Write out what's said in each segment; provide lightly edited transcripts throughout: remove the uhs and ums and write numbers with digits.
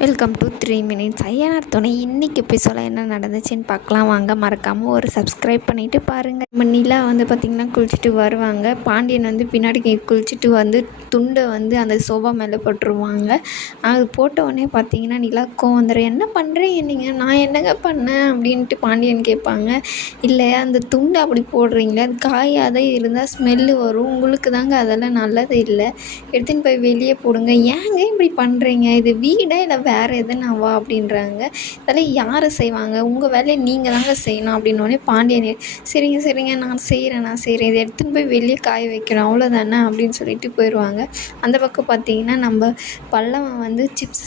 Welcome to 3 minutes Ayyanar துணை. இன்றைக்கி எபிசோடில் என்ன நடந்துச்சுன்னு பார்க்கலாம் வாங்க. மறக்காமல் ஒரு சப்ஸ்கிரைப் பண்ணிவிட்டு பாருங்கள். நம்ம நிலா வந்து பார்த்திங்கன்னா குளிச்சுட்டு வருவாங்க. பாண்டியன் வந்து பின்னாடி குளிச்சுட்டு வந்து துண்டை வந்து அந்த சோபா மேலே போட்டுருவாங்க. அது போட்ட உடனே பார்த்திங்கன்னா நிலா கோவம் வந்துடும். என்ன பண்ணுறீங்க நீங்கள், நான் என்னங்க பண்ணேன் அப்படின்ட்டு பாண்டியன் கேட்பாங்க. இல்லை, அந்த துண்டை அப்படி போடுறீங்களே, அது காயாதான் இருந்தால் ஸ்மெல்லு வரும், உங்களுக்கு தாங்க அதெல்லாம் நல்லது இல்லை, எடுத்துன்னு போய் வெளியே போடுங்க. ஏங்க இப்படி பண்ணுறீங்க, இது வீடா இல்லை வேறு எதுனாவா அப்படின்றாங்க. இதெல்லாம் யார் செய்வாங்க, உங்கள் வேலையை நீங்கள் தாங்க செய்யணும் அப்படின்னோடனே பாண்டியன் சரிங்க நான் செய்கிறேன் இதை எடுத்துன்னு போய் வெளியே காய வைக்கிறோம் அவ்வளோதானே அப்படின்னு சொல்லிட்டு போயிடுவாங்க. அந்த பக்கம் பார்த்தீங்கன்னா நம்ம பல்லவன் வந்து சிப்ஸ்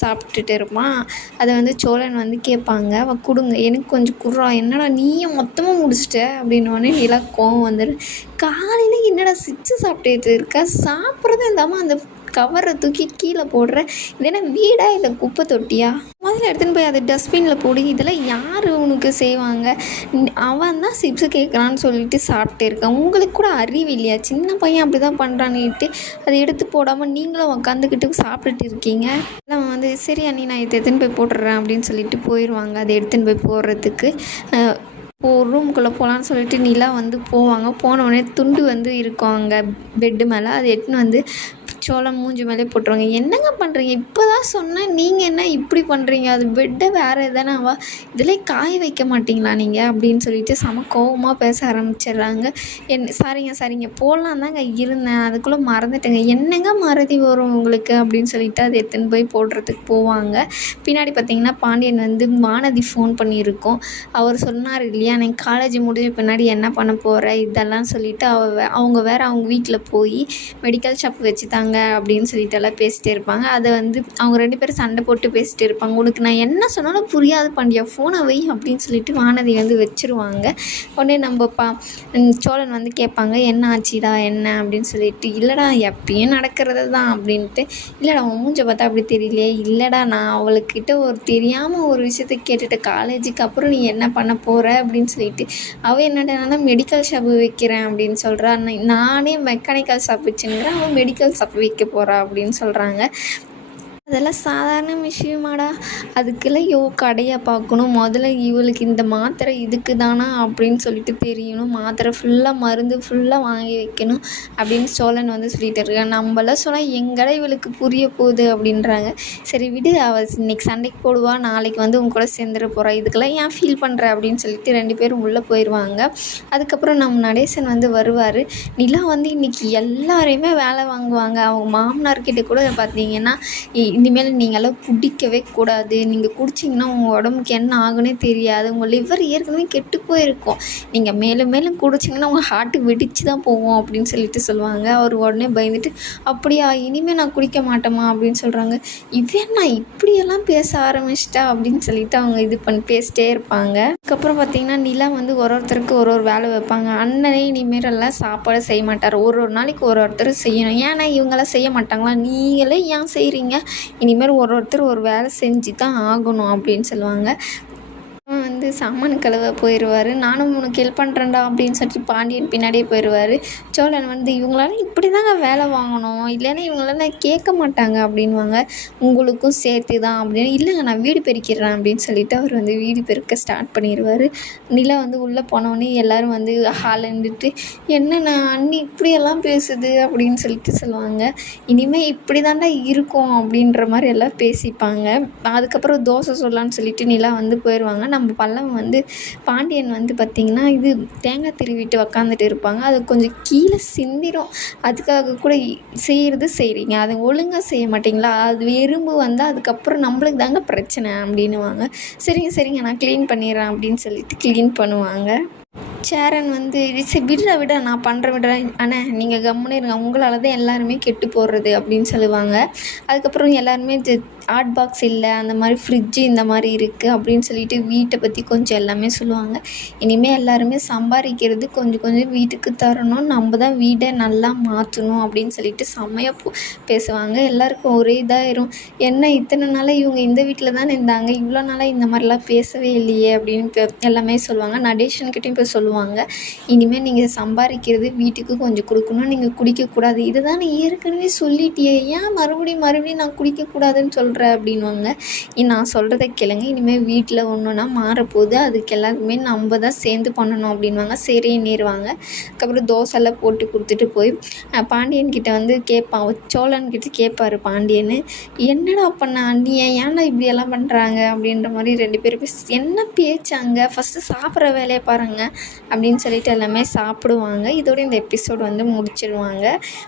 சாப்பிட்டுட்டு இருப்பான். அதை வந்து சோழன் வந்து கேட்பாங்க, அவன் கொடுங்க எனக்கு கொஞ்சம் குர்றா, என்னடா நீயும் மொத்தமாக முடிச்சிட்ட அப்படின்னோடனே நிலா கோவம் வந்துடும். காலையில் என்னடா சிப்ஸு சாப்பிட்டுட்டு இருக்க, சாப்பிட்றதும் இல்லாமல் அந்த கவரை தூக்கி கீழே போடுற, இது என்ன வீடா இல்லை குப்பை தொட்டியா, முதல்ல எடுத்துன்னு போய் அதை டஸ்ட்பினில் போடு, இதெல்லாம் யார் உனக்கு செய்வாங்க, அவன் தான் சிப்ஸு கேட்குறான்னு சொல்லிட்டு சாப்பிட்டு இருக்கான், உங்களுக்கு கூட அறிவு இல்லையா, சின்ன பையன் அப்படி தான் பண்ணுறான்னுட்டு அதை எடுத்து போடாமல் நீங்களும் உக்காந்துக்கிட்டு சாப்பிட்டுட்டு இருக்கீங்க. அவன் வந்து சரி அண்ணி நான் இதை எடுத்துன்னு போய் போட்டுடுறேன் அப்படின்னு சொல்லிட்டு போயிடுவாங்க. அதை எடுத்துன்னு போய் போடுறதுக்கு ரூமுக்குள்ளே போகலான்னு சொல்லிட்டு நிலா வந்து போவாங்க. போனவுடனே துண்டு வந்து இருக்கும் அங்கே பெட்டு மேலே, அதை எடுத்துன்னு வந்து சோளம் மூஞ்சி மேலே போட்டுருவாங்க. என்னங்க பண்ணுறீங்க, இப்போ தான் சொன்னேன், நீங்கள் என்ன இப்படி பண்ணுறீங்க, அது பெட்டை வேறு எதனாவா, இதிலே காய வைக்க மாட்டிங்களா நீங்கள் அப்படின்னு சொல்லிட்டு செம கோவமாக பேச ஆரம்பிச்சிடுறாங்க. சரிங்க போடலாம் தாங்க இருந்தேன், அதுக்குள்ளே மறந்துட்டேங்க. என்னங்க மறதி வரும் உங்களுக்கு அப்படின்னு சொல்லிட்டு அதை எடுத்துன்னு போய் போடுறதுக்கு போவாங்க. பின்னாடி பார்த்தீங்கன்னா பாண்டியன் வந்து வானதி ஃபோன் பண்ணியிருக்கோம். அவர் சொன்னார் இல்லையா, நீங்கள் காலேஜ் முடிஞ்ச பின்னாடி என்ன பண்ண போகிற இதெல்லாம் சொல்லிவிட்டு அவங்க வேறு அவங்க வீட்டில் போய் மெடிக்கல் ஷாப் வச்சுட்டாங்க அப்படின்னு சொல்லிட்டு எல்லாம் பேசிகிட்டே இருப்பாங்க. அதை வந்து அவங்க 2 பேரும் சண்டை போட்டு பேசிகிட்டு இருப்பாங்க. உனக்கு நான் என்ன சொன்னாலும் புரியாது பாண்டியா, ஃபோனை வை அப்படின்னு சொல்லிட்டு வானதி வந்து வச்சுருவாங்க. உடனே நம்ம சோழன் வந்து கேட்பாங்க, என்ன ஆச்சுடா என்ன அப்படின்னு சொல்லிட்டு, இல்லைடா எப்பயும் நடக்கிறது தான் அப்படின்ட்டு. இல்லைடா உன் மூஞ்ச பார்த்தா அப்படி தெரியலையே, இல்லைடா நான் அவளுக்கிட்ட ஒரு தெரியாமல் ஒரு விஷயத்த கேட்டுட்டு காலேஜுக்கு அப்புறம் நீ என்ன பண்ண போகிற அப்படின்னு சொல்லிட்டு, அவள் என்னடா மெடிக்கல் ஷாப்பு வைக்கிறேன் அப்படின்னு சொல்கிறா, நானே மெக்கானிக்கல் ஷாப் வச்சுங்கிறேன், அவள் மெடிக்கல் ஷாப் வைக்க போகிறா அப்படின்னு சொல்கிறாங்க. அதெல்லாம் சாதாரண விஷயமாடா, அதுக்கெல்லாம் கடையை பார்க்கணும், முதல்ல இவளுக்கு இந்த மாத்திரை இதுக்கு தானா அப்படின்னு சொல்லிட்டு தெரியணும், மாத்திரை ஃபுல்லாக மருந்து ஃபுல்லாக வாங்கி வைக்கணும் அப்படின்னு சோழன் வந்து சொல்லிட்டு இருக்காங்க. நம்மளாம் சொன்னால் எங்கடா இவளுக்கு புரிய போகுது அப்படின்றாங்க. சரி விடு, அவள் இன்னைக்கு சண்டைக்கு போடுவா, நாளைக்கு வந்து உங்க கூட சேர்ந்துட போகிறா, இதுக்கெல்லாம் ஏன் ஃபீல் பண்ணுற அப்படின்னு சொல்லிட்டு 2 பேரும் உள்ளே போயிடுவாங்க. அதுக்கப்புறம் நம்ம நடேசன் வந்து வருவார். நிலா வந்து இன்றைக்கி எல்லாரையுமே வேலை வாங்குவாங்க. அவங்க மாமனார்கிட்ட கூட பார்த்தீங்கன்னா, இனிமேல் நீங்களாம் குடிக்கவே கூடாது, நீங்கள் குடிச்சிங்கன்னா உங்கள் உடம்புக்கு என்ன ஆகுன்னே தெரியாது, உங்கள் லிவர் ஏற்கனவே கெட்டு போயிருக்கும், நீங்கள் மேலும் மேலும் குடிச்சிங்கன்னா உங்கள் ஹார்ட்டு வெடிச்சு தான் போவோம் அப்படின்னு சொல்லிட்டு சொல்லுவாங்க. அவர் உடனே பயந்துட்டு, அப்படியா இனிமேல் நான் குடிக்க மாட்டேமா அப்படின்னு சொல்கிறாங்க. இவன் நான் இப்படியெல்லாம் பேச ஆரம்பிச்சிட்டா அப்படின்னு சொல்லிட்டு அவங்க இது பண்ணி பேசிட்டே இருப்பாங்க. அதுக்கப்புறம் பார்த்திங்கன்னா நிலா வந்து ஒருத்தருக்கு ஒரு வேலை வைப்பாங்க. அண்ணனே இனிமேலெல்லாம் சாப்பாடு செய்ய மாட்டார், ஒரு நாளைக்கு ஒருத்தர் செய்யணும். ஏன்னா இவங்களாம் செய்ய மாட்டாங்களா, நீங்களே ஏன் செய்கிறீங்க, இனிமேல் ஒருத்தர் ஒரு வேலை செஞ்சு தான் ஆகணும் அப்படின்னு சொல்லுவாங்க. வந்து சாமான் கழுவ போயிடுவார். நானும் உனக்கு ஹெல்ப் பண்ணுறேன்டா அப்படின்னு சொல்லிட்டு பாண்டியன் பின்னாடியே போயிடுவார். சோழன் வந்து இவங்களால இப்படி தாங்க வேலை வாங்கணும், இல்லைன்னா இவங்களால கேட்க மாட்டாங்க அப்படின்வாங்க. உங்களுக்கும் சேர்த்து தான் அப்படின்னு, இல்லைங்க நான் வீடு பெருக்கிறேன் அப்படின்னு சொல்லிட்டு அவர் வந்து வீடு பெருக்க ஸ்டார்ட் பண்ணிடுவார். நிலா வந்து உள்ளே போனோடனே எல்லோரும் வந்து ஹாலில் இருந்துட்டு, என்னண்ணா அண்ணி இப்படியெல்லாம் பேசுது அப்படின்னு சொல்லிட்டு சொல்லுவாங்க. இனிமேல் இப்படி தாண்டா இருக்கும் அப்படின்ற மாதிரி எல்லாம் பேசிப்பாங்க. அதுக்கப்புறம் தோசை சொல்லலான்னு சொல்லிட்டு நிலா வந்து போயிடுவாங்க. நம்ம பல்லவன் வந்து பாண்டியன் வந்து பார்த்திங்கன்னா இது தேங்காய் திருவிட்டு உக்காந்துட்டு இருப்பாங்க, அது கொஞ்சம் கீழே சிந்திடும், அதுக்காக கூட செய்கிறீங்க, அதை ஒழுங்காக செய்ய மாட்டிங்களா, அது எறும்பு வந்தால் அதுக்கப்புறம் நம்மளுக்கு தாங்க பிரச்சனை அப்படின்னுவாங்க. சரிங்க நான் க்ளீன் பண்ணிடுறேன் அப்படின்னு சொல்லிட்டு க்ளீன் பண்ணுவாங்க. சேரன் வந்து விட நான் விடுறேன் அண்ணே நீங்கள் கம்முன்னு இருங்க, உங்களால் தான் எல்லாருமே கெட்டு போடுறது அப்படின்னு சொல்லுவாங்க. அதுக்கப்புறம் எல்லாருமே ஹாட் பாக்ஸ் இல்லை, அந்த மாதிரி ஃப்ரிட்ஜு இந்த மாதிரி இருக்குது அப்படின்னு சொல்லிட்டு வீட்டை பற்றி கொஞ்சம் எல்லாமே சொல்லுவாங்க. இனிமேல் எல்லாருமே சம்பாதிக்கிறது கொஞ்சம் வீட்டுக்கு தரணும், நம்ம தான் வீடை நல்லா மாற்றணும் அப்படின்னு சொல்லிட்டு செம்மையாக பேசுவாங்க. எல்லாருக்கும் ஒரே இதாயிரும், என்ன இத்தனை நாளாக இவங்க இந்த வீட்டில் தானே இருந்தாங்க, இவ்வளோ நாளாக இந்த மாதிரிலாம் பேசவே இல்லையே அப்படின்னு எல்லாமே சொல்லுவாங்க. நடேஷன்கிட்டையும் போய் சொல்லுவாங்க, சொல்லுவாங்க. இனிமேல் நீங்கள் சம்பாதிக்கிறது வீட்டுக்கு கொஞ்சம் கொடுக்கணும், நீங்கள் குடிக்கக்கூடாது. இதை தான் நீ ஏற்கனவே சொல்லிட்டியே, ஏன் மறுபடியும் நான் குடிக்கக்கூடாதுன்னு சொல்கிற அப்படின்வாங்க. நான் சொல்கிறத கேளுங்க, இனிமேல் வீட்டில் ஒன்றுனா மாறப்போகுது, அதுக்கு எல்லாருக்குமே நம்ம தான் சேர்ந்து பண்ணணும் அப்படின்வாங்க. சரின்னிருவாங்க. அதுக்கப்புறம் தோசைலாம் போட்டு கொடுத்துட்டு போய் பாண்டியன்கிட்ட வந்து கேட்பான், சோழன்கிட்ட கேட்பார் பாண்டியன், என்னடா பண்ண அண்ணியை, ஏன்டா இப்படியெல்லாம் பண்ணுறாங்க அப்படின்ற மாதிரி 2 பேரும் என்ன பேச்சாங்க, ஃபஸ்ட்டு சாப்பிட்ற வேலையை பாருங்க அப்படின்னு சொல்லிட்டு எல்லாமே சாப்பிடுவாங்க. இதோட இந்த எபிசோட் வந்து முடிச்சிடுவாங்க.